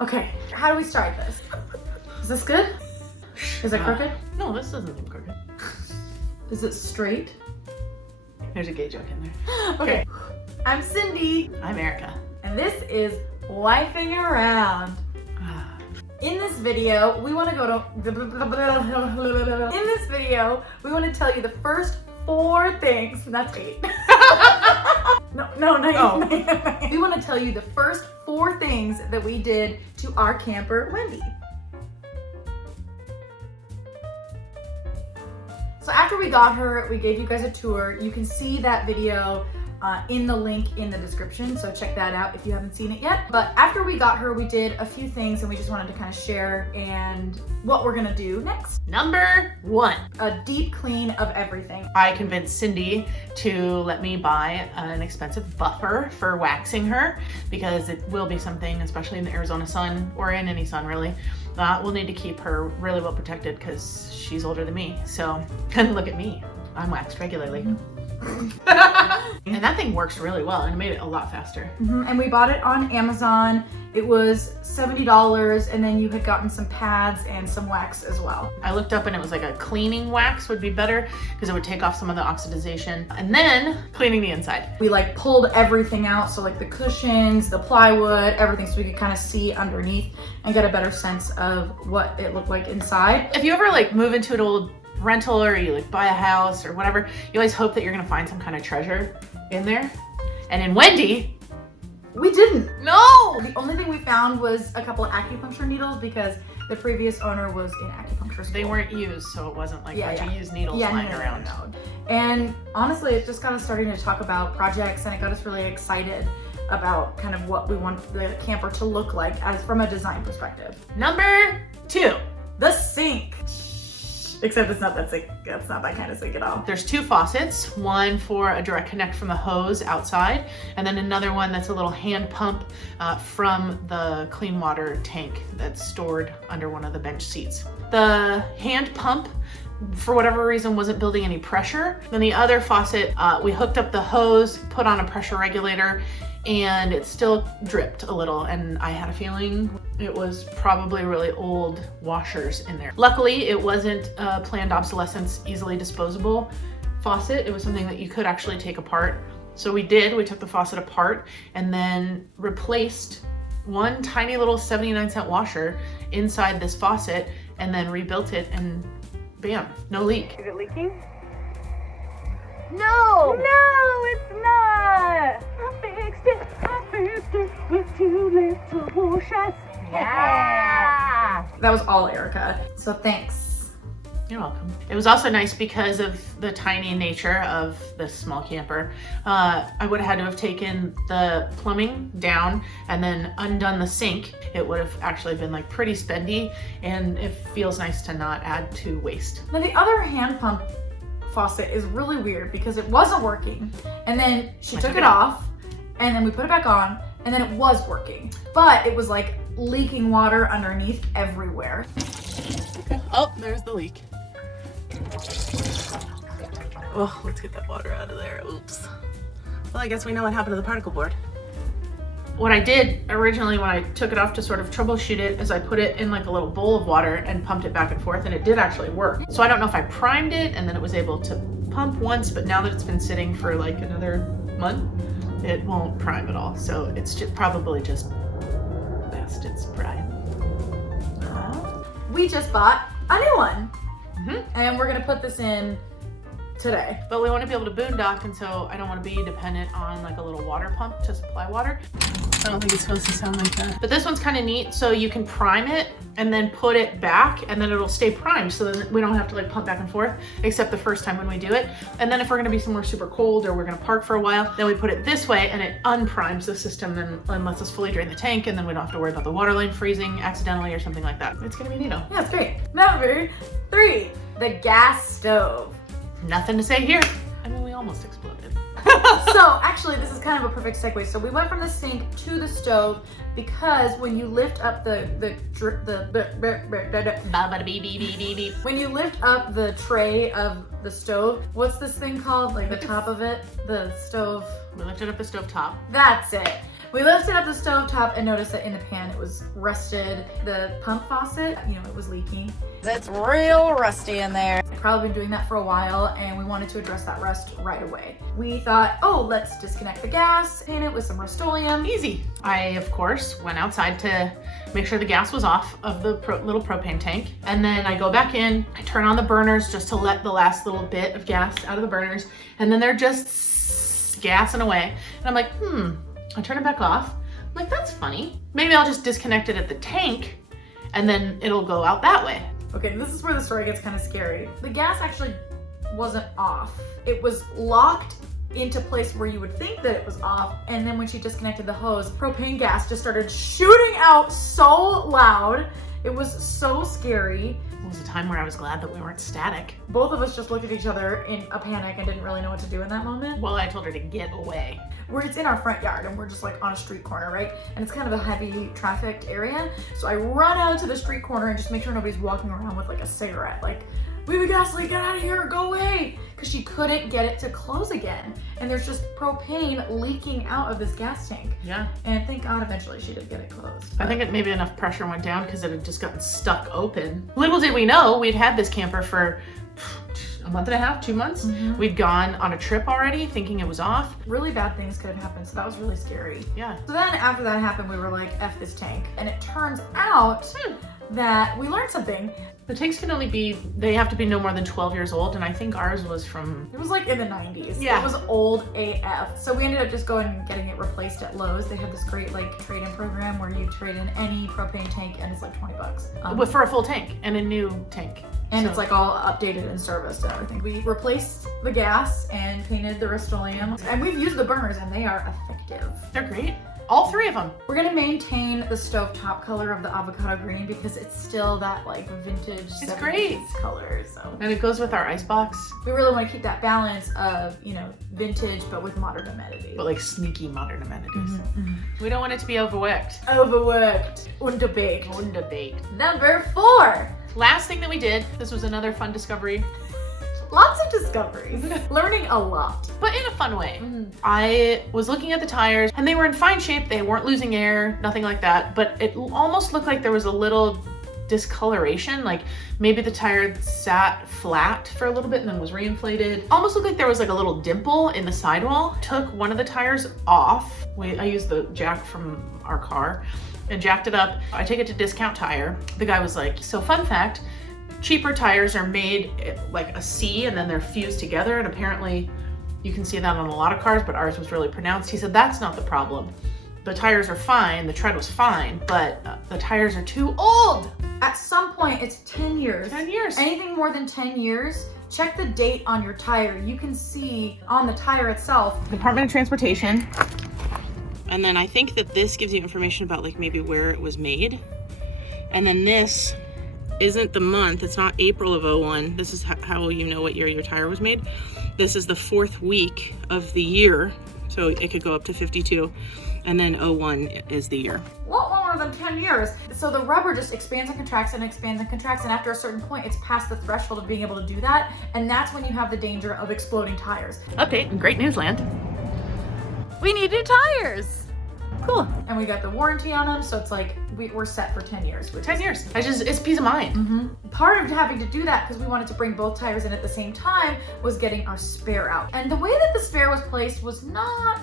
Okay, how do we start this? Is this good? Is it crooked? No, this doesn't seem crooked. Is it straight? There's a gay joke in there. Okay. I'm Cindy. I'm Erica. And this is Wifing Around. In this video, we want to tell you the first 4 things. That's 8. No. We want to tell you the first 4 things that we did to our camper, Wendy. So after we got her, we gave you guys a tour. You can see that video in the link in the description, so check that out if you haven't seen it yet. But after we got her, we did a few things and we just wanted to kind of share and what we're gonna do next. Number 1. A deep clean of everything. I convinced Cindy to let me buy an expensive buffer for waxing her because it will be something, especially in the Arizona sun or in any sun really, we'll need to keep her really well protected because she's older than me. So, and look at me, I'm waxed regularly. And that thing works really well and it made it a lot faster. And we bought it on Amazon. It was $70 and then you had gotten some pads and some wax as well. I looked up and it was like a cleaning wax would be better because it would take off some of the oxidization and then cleaning the inside. We like pulled everything out, so like the cushions, the plywood, everything, so we could kind of see underneath and get a better sense of what it looked like inside. If you ever like move into an old rental or you like buy a house or whatever, you always hope that you're gonna find some kind of treasure in there. And in Wendy, we didn't. No! The only thing we found was a couple of acupuncture needles because the previous owner was in acupuncture school. They weren't used, so it wasn't like a bunch of used needles lying around. No. And honestly, it just got us starting to talk about projects and it got us really excited about kind of what we want the camper to look like as from a design perspective. Number 2. The sink. Except it's not that sink. It's not that kind of sink at all. There's 2 faucets, one for a direct connect from the hose outside, and then another one that's a little hand pump from the clean water tank that's stored under one of the bench seats. The hand pump, for whatever reason, wasn't building any pressure. Then the other faucet, we hooked up the hose, put on a pressure regulator, and it still dripped a little, and I had a feeling it was probably really old washers in there. Luckily, it wasn't a planned obsolescence, easily disposable faucet. It was something that you could actually take apart. So we took the faucet apart and then replaced one tiny little 79-cent washer inside this faucet and then rebuilt it, and bam, no leak. Is it leaking? No, it's not. I fixed it with 2 little washers. Yeah. That was all Erica, so thanks. You're welcome. It was also nice because of the tiny nature of this small camper. I would have had to have taken the plumbing down and then undone the sink. It would have actually been like pretty spendy, and it feels nice to not add to waste. Now the other hand pump faucet is really weird because it wasn't working, and then she took it off, and then we put it back on, and then it was working, but it was like leaking water underneath everywhere. Okay. Oh, there's the leak. Oh, let's get that water out of there. Oops. Well, I guess we know what happened to the particle board. What I did originally when I took it off to sort of troubleshoot it is I put it in like a little bowl of water and pumped it back and forth, and it did actually work. So I don't know if I primed it and then it was able to pump once, but now that it's been sitting for like another month, it won't prime at all. So it's probably just past its prime. We just bought a new one, and we're gonna put this in today. But we want to be able to boondock, and so I don't want to be dependent on like a little water pump to supply water. I don't think it's supposed to sound like that. But this one's kind of neat, so you can prime it and then put it back, and then it'll stay primed, so then we don't have to like pump back and forth, except the first time when we do it. And then if we're gonna be somewhere super cold or we're gonna park for a while, then we put it this way and it unprimes the system and lets us fully drain the tank, and then we don't have to worry about the water line freezing accidentally or something like that. It's gonna be neato. Yeah, it's great. Number 3, the gas stove. Nothing to say here. I mean, we almost exploded. So actually, this is kind of a perfect segue. So we went from the sink to the stove because when you lift up when you lift up the tray of the stove, what's this thing called? Like the top of it, the stove. We lifted up the stove top. That's it. We lifted up the stovetop and noticed that in the pan it was rusted. The pump faucet, you know, it was leaking. It's real rusty in there. I've probably been doing that for a while and we wanted to address that rust right away. We thought, oh, let's disconnect the gas, paint it with some Rust-Oleum. Easy. I, of course, went outside to make sure the gas was off of the little propane tank. And then I go back in, I turn on the burners just to let the last little bit of gas out of the burners. And then they're just gassing away. And I'm like, I turn it back off. I'm like, that's funny. Maybe I'll just disconnect it at the tank and then it'll go out that way. Okay, this is where the story gets kind of scary. The gas actually wasn't off. It was locked into place where you would think that it was off, and then when she disconnected the hose, propane gas just started shooting out so loud. It was so scary. It was a time where I was glad that we weren't static. Both of us just looked at each other in a panic and didn't really know what to do in that moment. Well, I told her to get away. It's in our front yard and we're just like on a street corner, right? And it's kind of a heavy trafficked area. So I run out to the street corner and just make sure nobody's walking around with like a cigarette. Like, we have a gas leak, get out of here, go away. Because she couldn't get it to close again. And there's just propane leaking out of this gas tank. Yeah. And thank God eventually she did get it closed. I think maybe enough pressure went down because it had just gotten stuck open. Little did we know we'd had this camper for a month and a half, 2 months. We'd gone on a trip already thinking it was off. Really bad things could have happened, so that was really scary. Yeah. So then after that happened, we were like, F this tank. And it turns out that we learned something. The tanks can only be, they have to be no more than 12 years old, and I think ours was from... It was like in the 90s. Yeah. It was old AF. So we ended up just going and getting it replaced at Lowe's. They had this great like trade-in program where you trade in any propane tank and it's like $20. For a full tank and a new tank. And it's like all updated and serviced and everything. We replaced the gas and painted the Rust-Oleum. And we've used the burners and they are effective. They're great. All three of them. We're gonna maintain the stovetop color of the avocado green because it's still that like vintage 70s great. color. So And it goes with our icebox. we really want to keep that balance of, you know, vintage but with modern amenities. But like sneaky modern amenities. We don't want it to be overworked. Overworked, underbaked. Underbaked. Number 4. Last thing that we did, this was another fun discovery, Lots of discoveries. Learning a lot. but in a fun way. I was looking at the tires and they were in fine shape. They weren't losing air, nothing like that. But it almost looked like there was a little discoloration. Like maybe the tire sat flat for a little bit and then was reinflated. Almost looked like there was like a little dimple in the sidewall. Took one of the tires off. I used the jack from our car and jacked it up. I take it to Discount Tire. The guy was like, so fun fact, cheaper tires are made like a C and then they're fused together, and apparently you can see that on a lot of cars, but ours was really pronounced. He said that's not the problem. The tires are fine, the tread was fine, but the tires are too old. At some point, it's 10 years. 10 years. Anything more than 10 years, check the date on your tire. You can see on the tire itself. Department of Transportation. And then I think that this gives you information about like maybe where it was made. And then this isn't the month, it's not April of 01. This is how you know what year your tire was made. This is the 4th week of the year, so it could go up to 52. And then 01 is the year. A lot longer than 10 years. So the rubber just expands and contracts and expands and contracts, and after a certain point, it's past the threshold of being able to do that, and that's when you have the danger of exploding tires. Update in Great Newsland. We need new tires. Cool. And we got the warranty on them, so it's like we're set for 10 years. 10 years. It's peace of mind. Part of having to do that, because we wanted to bring both tires in at the same time, was getting our spare out. And the way that the spare was placed was not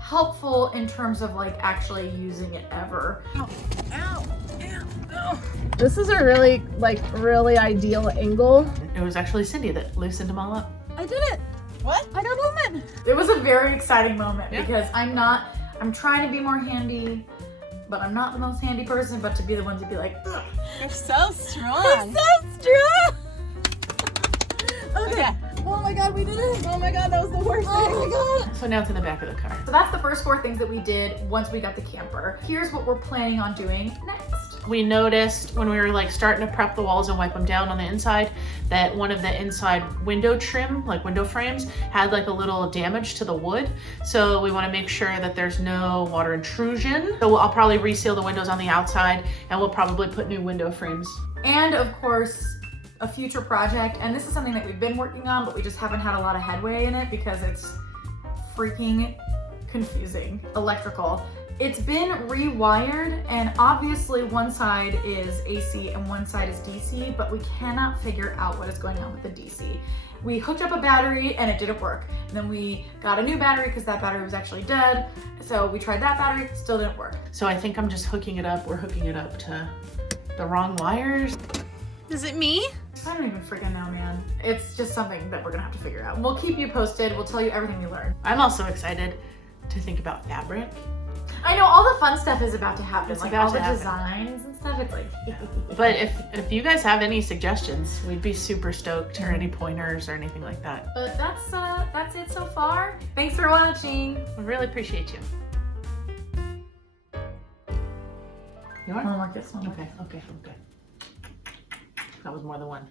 helpful in terms of like actually using it ever. This is a really ideal angle. It was actually Cindy that loosened them all up. I did it. What? I got movement. It was a very exciting moment Yeah. because I'm trying to be more handy, but I'm not the most handy person, but to be the one to be like, ugh. You're so strong. You're so strong. Okay. Oh my God, we did it. Oh my God, that was the worst thing. Oh my God. So now it's in the back of the car. So that's the first 4 things that we did once we got the camper. Here's what we're planning on doing next. We noticed when we were like starting to prep the walls and wipe them down on the inside that one of the inside window trim, like window frames, had like a little damage to the wood. So we want to make sure that there's no water intrusion. So I'll probably reseal the windows on the outside, and we'll probably put new window frames. And of course, a future project, and this is something that we've been working on, but we just haven't had a lot of headway in it because it's freaking confusing. Electrical. It's been rewired, and obviously one side is AC and one side is DC, but we cannot figure out what is going on with the DC. We hooked up a battery and it didn't work. And then we got a new battery because that battery was actually dead. So we tried that battery, still didn't work. So I think I'm just hooking it up. We're hooking it up to the wrong wires. Is it me? I don't even freaking know, man. It's just something that we're gonna have to figure out. We'll keep you posted. We'll tell you everything we learn. I'm also excited to think about fabric. I know all the fun stuff is about to happen, It's like about all to the happen. designs and stuff. It's like, But if you guys have any suggestions, we'd be super stoked, or any pointers or anything like that. But that's it so far. Thanks for watching. We really appreciate you. You are? One more kiss, one more. Okay. That was more than one.